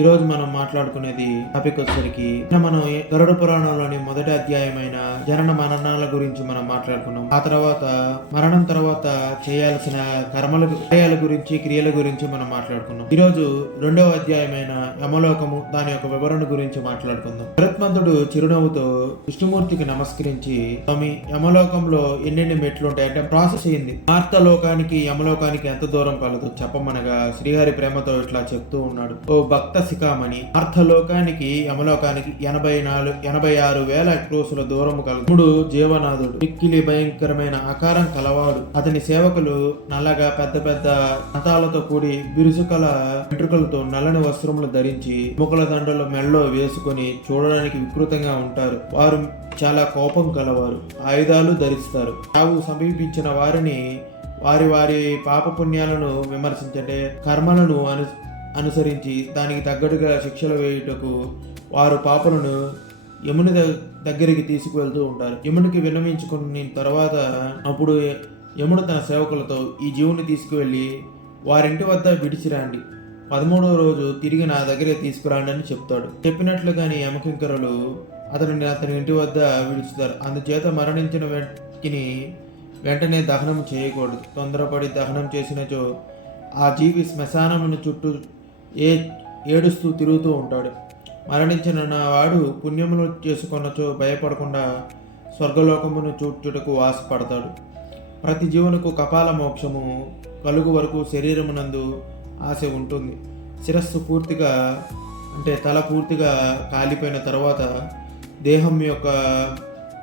ఈ రోజు మనం మాట్లాడుకునేది టాపిక్ వచ్చేసరికి మనం గరుడ పురాణంలోని మొదటి అధ్యాయమైన జనన మరణాల గురించి మనం మాట్లాడుకున్నాం. ఆ తర్వాత మరణం తర్వాత చేయాల్సిన కర్మల కార్యాల గురించి క్రియల గురించి మనం మాట్లాడుకున్నాం. ఈ రోజు రెండవ అధ్యాయమైన యమలోకము దాని యొక్క వివరణ గురించి మాట్లాడుకుందాం. భరత్మంతుడు చిరునవ్వుతో విష్ణుమూర్తికి నమస్కరించి స్వామి యమలోకంలో ఎన్నెన్ని మెట్లు ఉంటాయి అంటే ప్రాసెస్ అయింది. మార్తలోకానికి యమలోకానికి ఎంత దూరం కలదు చెప్పమనగా శ్రీహరి ప్రేమతో ఇట్లా చెప్తూ ఉన్నాడు. ఓ భక్త శిఖామణి అర్థలోకానికి యమలోకానికి ఎనభై నాలుగు ఎనభై ఆరు వేల క్రోసుల దూరము కలదు తమ్ముడు జీవనాథుడు మిక్కిలి భయంకరమైన ఆకారం కలవాడు. అతని సేవకులు నల్లగా పెద్ద పెద్ద నతాలతో కూడి బిరుసుకల వెంట్రుకలతో నల్లని వస్త్రములు ధరించి ముఖల దండలు మెళ్ళో వేసుకొని చూడడానికి వికృతంగా ఉంటారు. వారు చాలా కోపం కలవారు. ఆయుధాలు ధరిస్తారు. తావు సమీపించిన వారిని వారి వారి పాపపుణ్యాలను విమర్శించండి కర్మలను అను అనుసరించి దానికి తగ్గట్టుగా శిక్షలు వేయుటకు వారు పాపలను యముని ద- దగ్గరికి తీసుకువెళ్తూ ఉంటారు. యమునికి విన్నవించుకున్న తర్వాత అప్పుడు యముడు తన సేవకులతో ఈ జీవుని తీసుకువెళ్ళి వారింటి వద్ద విడిచిరాండి. పదమూడవ రోజు తిరిగి నా దగ్గరే తీసుకురాండి అని చెప్తాడు. చెప్పినట్లుగానే యమకింకరులు అతనిని అతని ఇంటి వద్ద విడుచుతారు. అందుచేత మరణించిన వ్యక్తిని వెంటనే దహనం చేయకూడదు. తొందరపడి దహనం చేసినచో ఆ జీవి శ్మశానమును చుట్టూ ఏ ఏడుస్తూ తిరుగుతూ ఉంటాడు. మరణించిన నా వాడు పుణ్యములు చేసుకొనచో భయపడకుండా స్వర్గలోకమును చూచుటకు ఆశపడతాడు. ప్రతి జీవునకు కపాల మోక్షము కలుగు వరకు శరీరమునందు ఆశ ఉంటుంది. శిరస్సు పూర్తిగా అంటే తల పూర్తిగా కాలిపోయిన తర్వాత దేహం యొక్క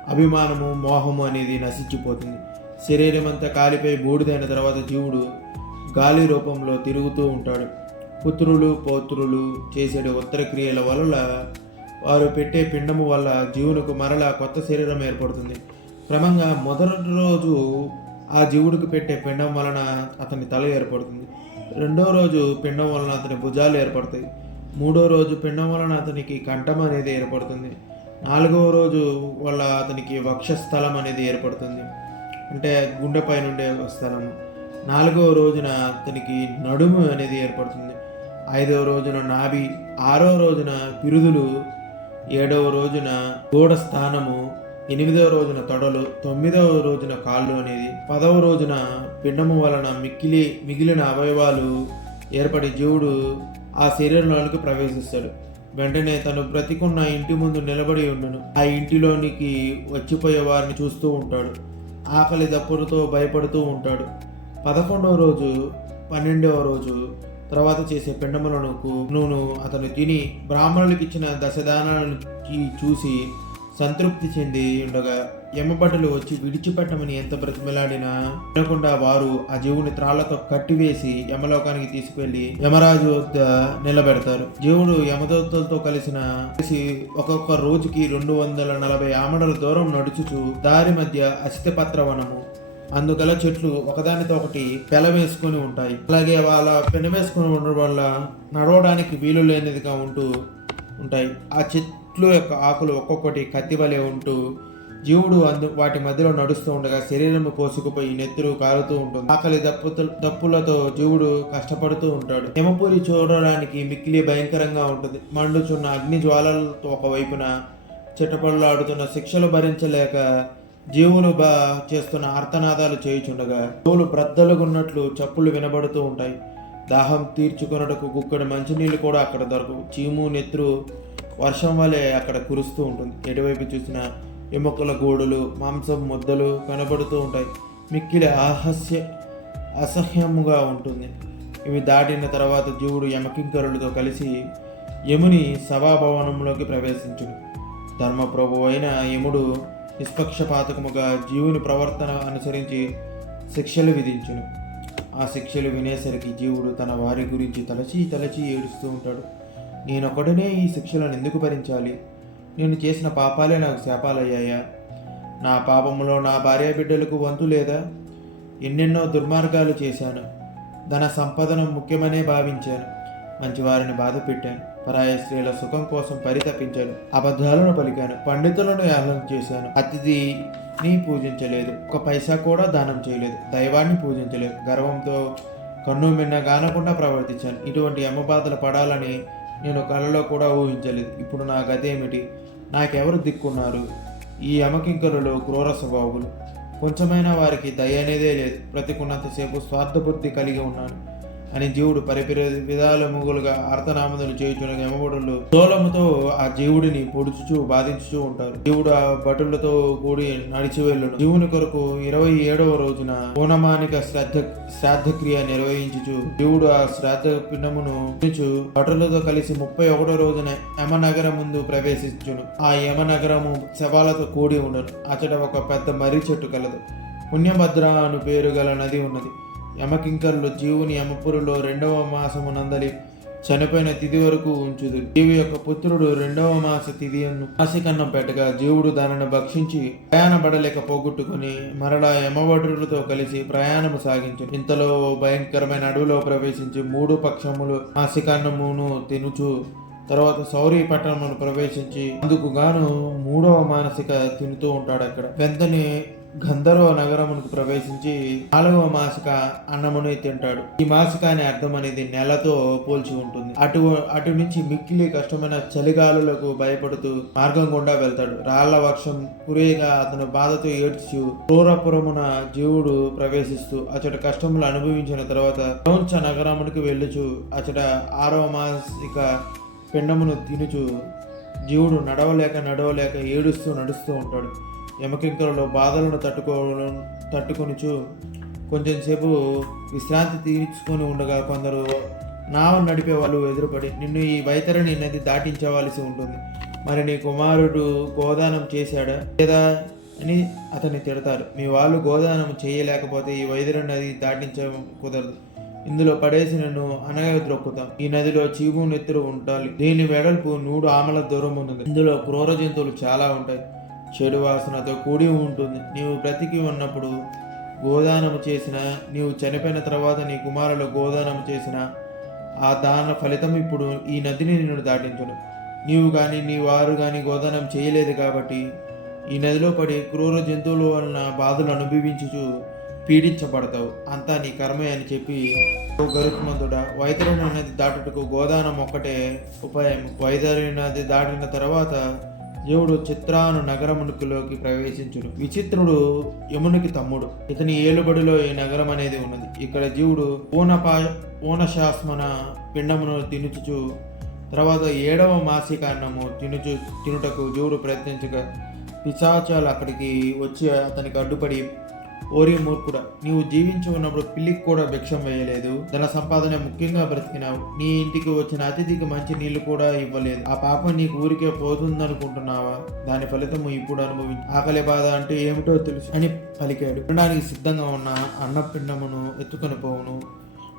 అభిమానము మోహము అనేది నశించిపోతుంది. శరీరం అంతా కాలిపోయి బూడిదైన తర్వాత జీవుడు గాలి రూపంలో తిరుగుతూ ఉంటాడు. పుత్రులు పౌత్రులు చేసే ఉత్తర క్రియల వల్ల వారు పెట్టే పిండము వల్ల జీవునికి మరలా కొత్త శరీరం ఏర్పడుతుంది. క్రమంగా మొదటి రోజు ఆ జీవుడికి పెట్టే పిండం వలన అతని తల ఏర్పడుతుంది. రెండో రోజు పిండం వలన అతని భుజాలు ఏర్పడతాయి. మూడో రోజు పిండం వలన అతనికి కంఠం అనేది ఏర్పడుతుంది. నాలుగవ రోజు వల్ల అతనికి వక్షస్థలం అనేది ఏర్పడుతుంది. అంటే గుండెపై నుండే స్థలం నాలుగవ రోజున అతనికి నడుము అనేది ఏర్పడుతుంది. ఐదవ రోజున నాభి ఆరో రోజున పిరుదులు ఏడవ రోజున గోడ స్థానము ఎనిమిదవ రోజున తొడలు తొమ్మిదవ రోజున కాళ్ళు అనేది పదవ రోజున పిండము వలన మిక్కిలి మిగిలిన అవయవాలు ఏర్పడి జీవుడు ఆ శరీరంలోనికి ప్రవేశిస్తాడు. వెంటనే తను బ్రతికున్న ఇంటి ముందు నిలబడి ఉండను. ఆ ఇంటిలోనికి వచ్చిపోయే వారిని చూస్తూ ఉంటాడు. ఆకలి దప్పులతో భయపడుతూ ఉంటాడు. పదకొండవ రోజు పన్నెండవ రోజు తర్వాత చేసే పిండములను నూను అతను తిని బ్రాహ్మణులకు ఇచ్చిన దశదానాలను చూసి సంతృప్తి చెంది ఉండగా యమభటులు వచ్చి విడిచిపెట్టమని ఎంత బ్రతిమలాడినా వినకుండా వారు ఆ జీవుని త్రాళ్ళతో కట్టివేసి యమలోకానికి తీసుకువెళ్ళి యమరాజు వద్ద నిలబెడతారు. జీవుడు యమదూతలతో కలిసిన కలిసి ఒక్కొక్క రోజుకి రెండు వందల నలభై ఆమడల దూరం నడుచుచు దారి మధ్య అసితపత్ర వనము అందుగల చెట్లు ఒకదానితో ఒకటి పెలవేసుకొని ఉంటాయి. అలాగే వాళ్ళ పెనవేసుకొని ఉండడం వల్ల నడవడానికి వీలు లేనిదిగా ఉంటూ ఉంటాయి. ఆ చెట్లు యొక్క ఆకులు ఒక్కొక్కటి కత్తి వలె ఉంటూ జీవుడు అందు వాటి మధ్యలో నడుస్తూ ఉండగా శరీరము కోసుకుపోయి నెత్తురు కారుతూ ఉంటుంది. ఆకలి దప్పు దప్పులతో జీవుడు కష్టపడుతూ ఉంటాడు. యమపురి చూడడానికి మిక్కిలి భయంకరంగా ఉంటుంది. మండుచున్న అగ్ని జ్వాలలతో ఒకవైపున ఆడుతున్న శిక్షలు భరించలేక జీవులు బా చేస్తున్న ఆర్తనాదాలు చేయుచుండగా జీవులు బ్రద్దలుగున్నట్లు చప్పులు వినబడుతూ ఉంటాయి. దాహం తీర్చుకొనుటకు గుక్కడి మంచినీళ్ళు కూడా అక్కడ దొరకవు. చీము నెత్తురు వర్షం వలె అక్కడ కురుస్తూ ఉంటుంది. ఎటువైపు చూసిన ఎముకల గోడులు మాంసం ముద్దలు కనబడుతూ ఉంటాయి. మిక్కిలి ఆహస్య అసహ్యముగా ఉంటుంది. ఇవి దాటిన తర్వాత జీవుడు యమకింకరులతో కలిసి యముని సభాభవనంలోకి ప్రవేశించుడు ధర్మప్రభు అయిన యముడు నిష్పక్షపాతకముగా జీవుని ప్రవర్తన అనుసరించి శిక్షలు విధించును. ఆ శిక్షలు వినేసరికి జీవుడు తన వారి గురించి తలచి తలచి ఏడుస్తూ ఉంటాడు. నేనొకడనే ఈ శిక్షలను ఎందుకు భరించాలి? నేను చేసిన పాపాలే నాకు శాపాలయ్యాయా? నా పాపంలో నా భార్య బిడ్డలకు వంతు లేదా? ఎన్నెన్నో దుర్మార్గాలు చేశాను. ధన సంపదను ముఖ్యమనే భావించాను. మంచివారిని బాధ పెట్టాను పరాయ స్త్రీల సుఖం కోసం పరితపించాను అబద్ధాలను పలికాను పండితులను యాగం చేశాను. అతిథిని పూజించలేదు ఒక పైసా కూడా దానం చేయలేదు దైవాన్ని పూజించలేదు గర్వంతో కన్ను మిన్న గానకుండా ప్రవర్తించాను. ఇటువంటి యమబాధలు పడాలని నేను కలలో కూడా ఊహించలేదు. ఇప్పుడు నా గతేమిటి నాకెవరు దిక్కున్నారు? ఈ యమకింకరులు క్రూర స్వభావులు. కొంచెమైనా వారికి దయ అనేదే లేదు. బ్రతికున్నంతసేపు స్వార్థబుద్ధి కలిగి ఉన్నాను. అని జీవుడు పరిపిర విధాల ముగులుగా అర్థనామదులు చేయుచున్న యమగుడులు తోలముతో ఆ జీవుడిని పొడుచుచూ బాధించుచూ ఉంటారు. జీవుడు ఆ భటులతో కూడి నడిచి వెళ్ళును. జీవుని కొరకు ఇరవై ఏడవ రోజున పూర్ణమానిక శ్రాద్ధ శ్రాద్ధక్రియ నిర్వహించుచు జీవుడు ఆ శ్రాద్ధ పిండమును భటులతో కలిసి ముప్పై ఒకటో రోజున యమనగరం ముందు ప్రవేశించును. ఆ యమనగరము శవాలతో కూడి ఉండను. అచట ఒక పెద్ద మర్రి చెట్టు కలదు. పుణ్యభద్ర అను పేరు గల నది ఉన్నది. యమకింకరులు జీవుని యమపురులో రెండవ మాసము నందలి చనిపోయిన తిథి వరకు ఉంచుదు జీవి యొక్క పుత్రుడు రెండవ మాస తిథియను మాసికన్నం పెట్టగా జీవుడు దానిని భక్షించి ప్రయాణపడలేక పోగొట్టుకుని మరలా యమవటులతో కలిసి ప్రయాణము సాగించు. ఇంతలో భయంకరమైన అడవిలో ప్రవేశించి మూడు పక్షములు మాసికన్నమును తినుచు తర్వాత సౌరీ పట్టణమును ప్రవేశించి అందుకు గాను మూడవ మానసిక తినుతూ ఉంటాడు అక్కడ. వెంటనే గంధర్వ నగరమునకు ప్రవేశించి నాలుగవ మాసిక అన్నమునే తింటాడు. ఈ మాసిక అనే అర్థం అనేది నెలతో పోల్చి ఉంటుంది. అటు అటు నుంచి మిక్కిలి కష్టమైన చలిగాలులకు భయపడుతూ మార్గం గుండా వెళ్తాడు. రాళ్ళ వర్షం కురేగా అతను బాధతో ఏడ్చు క్రూరపురమున జీవుడు ప్రవేశిస్తూ అచట కష్టములు అనుభవించిన తర్వాత క్రౌంచ నగరమునికి వెళ్ళుచు అచట ఆరవ మాసిక పిండమును తినుచు జీవుడు నడవలేక నడవలేక ఏడుస్తూ నడుస్తూ ఉంటాడు. యమకింకరులో బాధలను తట్టుకోవడం తట్టుకొనిచు కొంచెంసేపు విశ్రాంతి తీర్చుకొని ఉండగా కొందరు నావను నడిపే వాళ్ళు ఎదురుపడి నిన్ను ఈ వైతరిని నది దాటించవలసి ఉంటుంది. మరి నీ కుమారుడు గోదానం చేశాడా లేదా అని అతన్ని తిడతారు. మీ వాళ్ళు గోదానం చేయలేకపోతే ఈ వైద్యుల నది దాటించ కుదరదు ఇందులో పడేసి నన్ను అనగా త్రొక్కుతాం ఈ నదిలో చీము నెత్తురు ఉండాలి. దీని వెడల్పు నూడు ఆమల దూరం ఉన్నది. ఇందులో క్రూర జంతువులు చాలా ఉంటాయి. చెడు వాసనతో కూడి ఉంటుంది. నీవు బ్రతికి ఉన్నప్పుడు గోదానము చేసిన నీవు చనిపోయిన తర్వాత నీ కుమారులు గోదానము చేసిన ఆ దాన ఫలితం ఇప్పుడు ఈ నదిని నిన్ను దాటించను. నీవు కానీ నీ వారు కానీ గోదానం చేయలేదు కాబట్టి ఈ నదిలో పడి క్రూర జంతువుల వలన బాధలు అనుభవించుచు పీడించబడతావు. అంతా నీ కర్మే అని చెప్పి ఓ గరుత్మంతుడ వైతరుని నది దాటుటకు గోదానం ఒక్కటే ఉపాయం. వైతరుని నది దాటిన తర్వాత దేవుడు చిత్రాను నగరమునికిలోకి ప్రవేశించుడు విచిత్రుడు యమునికి తమ్ముడు. ఇతని ఏలుబడిలో ఈ నగరం అనేది ఉన్నది. ఇక్కడ జీవుడు పూనపా పూనశాస్మన పిండమును తినుచుచు తర్వాత ఏడవ మాసిక అన్నము తినుచు తినుటకు జీవుడు ప్రయత్నించగా పిశాచాలు అక్కడికి వచ్చి అతనికి అడ్డుపడి ఓరి మూర్ఖుడా నీవు జీవించి ఉన్నప్పుడు పిల్లికి కూడా భిక్షం వేయలేదు. ధన సంపాదన ముఖ్యంగా బ్రతికినావు. నీ ఇంటికి వచ్చిన అతిథికి మంచి నీళ్ళు కూడా ఇవ్వలేదు. ఆ పాపం నీకు ఊరికే పోతుందనుకుంటున్నావా? దాని ఫలితము ఇప్పుడు అనుభవించి. ఆకలి బాధ అంటే ఏమిటో తెలుసు. అని పలికాడు. తినడానికి సిద్ధంగా ఉన్న అన్నపిండమును ఎత్తుకొని పోవును.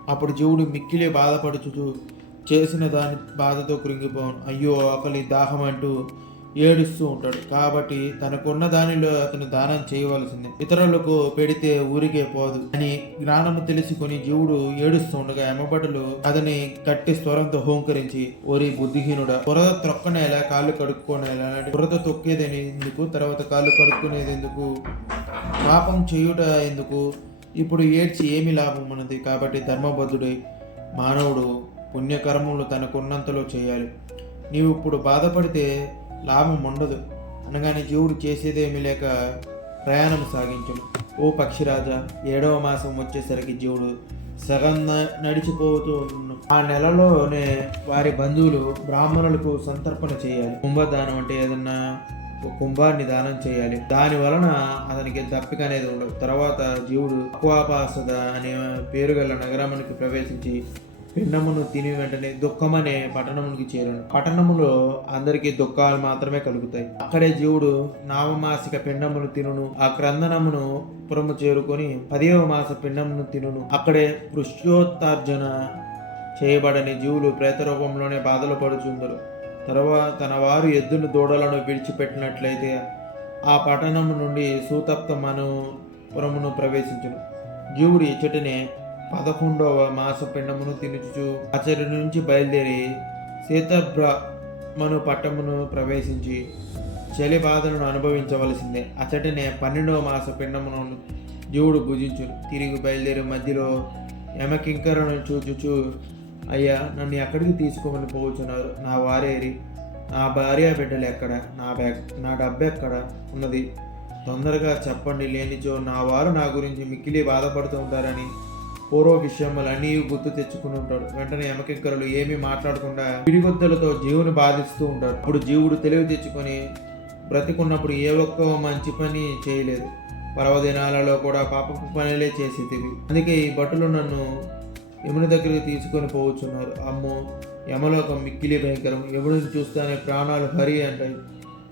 అప్పుడు జీవుడు మిక్కిలి బాధపడుచు చేసిన దాని బాధతో కృంగిపోవును. అయ్యో ఆకలి దాహం అంటూ ఏడుస్తూ ఉంటాడు. కాబట్టి తనకున్న దానిలో అతను దానం చేయవలసింది. ఇతరులకు పెడితే ఊరికే పోదు అని జ్ఞానము తెలుసుకొని జీవుడు ఏడుస్తుండగా ఎమ్మబడులు అతని గట్టి స్వరంతో హోంకరించి ఓరి బుద్ధిహీనుడా బురద త్రొక్కనేలా కాళ్ళు కడుక్కోనేలా బురద తొక్కేదని ఎందుకు తర్వాత కాళ్ళు కడుక్కునేది ఎందుకు పాపం చేయుట ఎందుకు? ఇప్పుడు ఏడ్చి ఏమి లాభం ఉన్నది కాబట్టి ధర్మబద్ధుడై మానవుడు పుణ్యకర్మములు తనకున్నంతలో చేయాలి. నీవు ఇప్పుడు బాధపడితే లాభం ఉండదు అనగానే జీవుడు చేసేదేమీ లేక ప్రయాణం సాగించను. ఓ పక్షిరాజా ఏడవ మాసం వచ్చేసరికి జీవుడు సగం న- నడిచిపోతూ ఆ నెలలోనే వారి బంధువులు బ్రాహ్మణులకు సంతర్పణ చేయాలి. కుంభదానం అంటే ఏదన్నా ఒక కుంభాన్ని దానం చేయాలి. దాని వలన అతనికి తప్పిక అనేది ఉండదు. తర్వాత జీవుడు అక్వాపాసద అనే పేరు గల నగరానికి ప్రవేశించి పిండమును తిని వెంటనే దుఃఖమనే పట్టణమునికి చేరాను. పట్టణములో అందరికీ దుఃఖాలు మాత్రమే కలుగుతాయి. అక్కడే జీవుడు నామమాసిక పిండమును తినును. ఆ క్రందనమును పురము చేరుకొని పదివ మాస పిండమును తినును. అక్కడే పృష్ఠోత్తార్జన చేయబడని జీవులు ప్రేత రూపంలోనే బాధలు పడుచుందరు. తర్వాత తన వారు ఎద్దును దూడలను విడిచిపెట్టినట్లయితే ఆ పట్టణము నుండి సూతప్త మను పురమును ప్రవేశించును. జీవుడు ఇచ్చటనే పదకొండవ మాస పిండమును తినుచు అచరి నుంచి బయలుదేరి సీతభ్ర మను పట్టమును ప్రవేశించి చలి బాధలను అనుభవించవలసిందే. అచటనే పన్నెండవ మాస పిండమును జీవుడు భుజించు. తిరిగి బయలుదేరి మధ్యలో యమకింకరను చూచుచు అయ్యా నన్ను ఎక్కడికి తీసుకోమని పోవచ్చున్నారు నా వారేరి నా భార్య బిడ్డలు ఎక్కడ? నా బ్యాగ్ నా డబ్బు ఎక్కడ ఉన్నది? తొందరగా చెప్పండి లేనిచో నా వారు నా గురించి మిక్కిలి బాధపడుతూ ఉంటారని పూర్వ విషయములన్నీ గుర్తు తెచ్చుకుని ఉంటాడు. వెంటనే యమకింకరులు ఏమీ మాట్లాడకుండా పిడిగొద్దలతో జీవుని బాధిస్తూ ఉంటారు. అప్పుడు జీవుడు తెలివి తెచ్చుకొని బ్రతికున్నప్పుడు ఏ ఒక్క మంచి పని చేయలేదు. పర్వదినాలలో కూడా పాపపు పనులే చేసేదివి అందుకే ఈ భటులు నన్ను యముని దగ్గరికి తీసుకొని పోవచ్చున్నారు. అమ్మో యమలోకం మిక్కిలి భయంకరం. యముడిని చూస్తానే ప్రాణాలు హరి అంటాయి.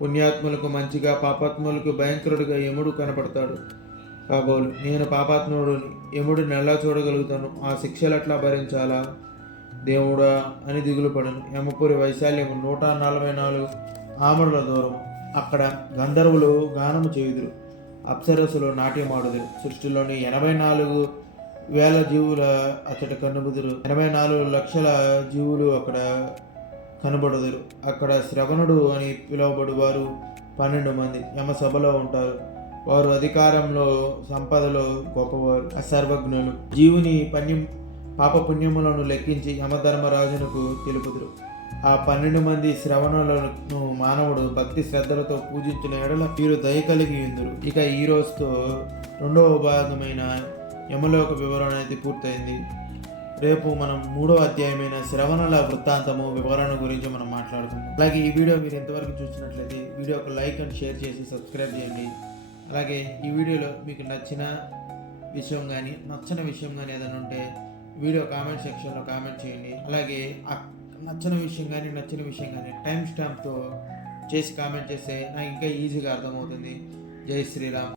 పుణ్యాత్ములకు మంచిగా పాపాత్ములకు భయంకరుడిగా యముడు కనపడతాడు. కాబోలు నేను పాపాత్ముడుని యముడు నెలలా చూడగలుగుతాను? ఆ శిక్షలు ఎట్లా భరించాలా? దేవుడా అని దిగులు పడను. యమపురి వైశాల్యము నూట నలభై నాలుగు ఆమడుల దూరం. అక్కడ గంధర్వులు గానము చేయుదురు. అప్సరసులు నాట్యమాడుదురు. సృష్టిలోని ఎనభై నాలుగు వేల జీవుల అతడు కనుబుదురు. ఎనభై నాలుగు లక్షల జీవులు అక్కడ కనబడుదురు. అక్కడ శ్రవణుడు అని పిలువబడు వారు పన్నెండు మంది. యమ సభలో ఉంటారు. వారు అధికారంలో సంపదలో గొప్పవారు అసర్వజ్ఞులు. జీవుని పణ్యం పాప పుణ్యములను లెక్కించి యమధర్మరాజునకు తెలుపుదురు. ఆ పన్నెండు మంది శ్రవణులను మానవుడు భక్తి శ్రద్ధలతో పూజించిన ఎడల వీరు దయ కలిగి ఉందరు. ఇక ఈ రోజుతో రెండవ భాగమైన యమలోక వివరణ అనేది పూర్తయింది. రేపు మనం మూడో అధ్యాయమైన శ్రవణల వృత్తాంతము వివరణ గురించి మనం మాట్లాడుకుందాం. అలాగే ఈ వీడియో మీరు ఎంతవరకు చూసినట్లయితే వీడియోకి లైక్ అండ్ షేర్ చేసి సబ్స్క్రైబ్ చేయండి. అలాగే ఈ వీడియోలో మీకు నచ్చిన విషయం కానీ నచ్చని విషయం కానీ ఏదైనా ఉంటే వీడియో కామెంట్ సెక్షన్లో కామెంట్ చేయండి. అలాగే ఆ నచ్చిన విషయం కానీ నచ్చిన విషయం కానీ టైం స్టాంప్తో చేసి కామెంట్ చేస్తే నాకు ఇంకా ఈజీగా అర్థమవుతుంది. జై శ్రీరామ్.